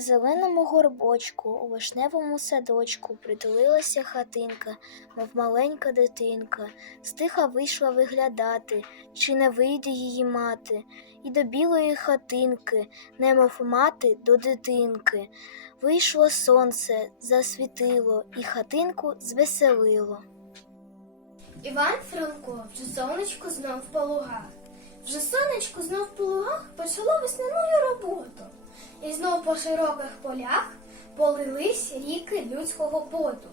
Зеленому горбочку у вишневому садочку притулилася хатинка, мов маленька дитинка, стиха вийшла виглядати, чи не вийде її мати, і до білої хатинки, немов мати до дитинки. Вийшло сонце, засвітило, і хатинку звеселило. Іван Франко, вже сонечко знов по лугах. Вже сонечко знов по лугах почало весняною роботу. І знов по широких полях полились ріки людського поту.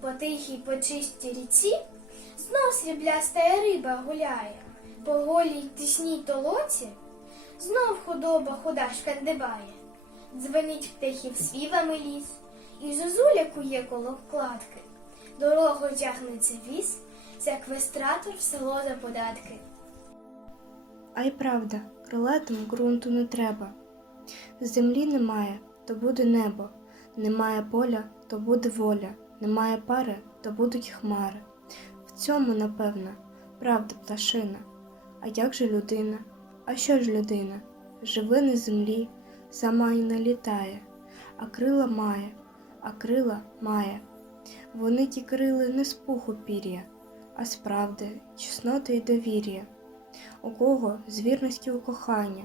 По тихій, по чистій ріці знов срібляста риба гуляє. По голій тисній толоці знов худоба худа шкандибає. Дзвенить птахів свівами ліс, і зозуля кує коло вкладки. Дорогою тягнеться віз, секвестратор в село за податки. А й правда, крилатим ґрунту не треба. Землі немає, то буде небо, немає поля, то буде воля, немає пари, то будуть хмари. В цьому, напевно, правда пташина. А як же людина? А що ж людина? Живе на землі, сама й не літає, а крила має, а крила має. Вони ті крили не з пуху пір'я, а з правди, чесноти й довір'я. У кого з вірності у кохання,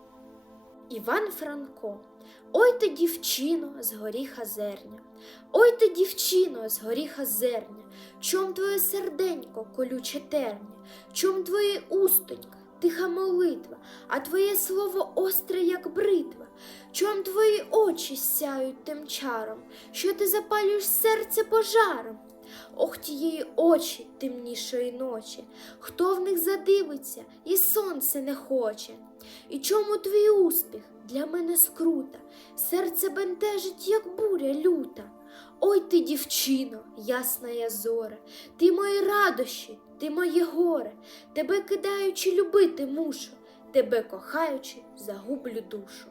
Іван Франко. Ой ти, дівчино, з горіха зерня. Ой ти, дівчино, з горіха зерня. Чом твоє серденько колюче терня, чом твоє устонька, тиха молитва, а твоє слово остре, як бритва, чом твої очі сяють тим чаром, що ти запалюєш серце пожаром. Ох, тієї очі темнішої ночі, хто в них задивиться і сонце не хоче. І чому твій успіх для мене скрута, серце бентежить, як буря люта. Ой ти, дівчино, ясна я зоре, ти мої радощі, ти моє горе, тебе кидаючи, любити мушу, тебе кохаючи, загублю душу.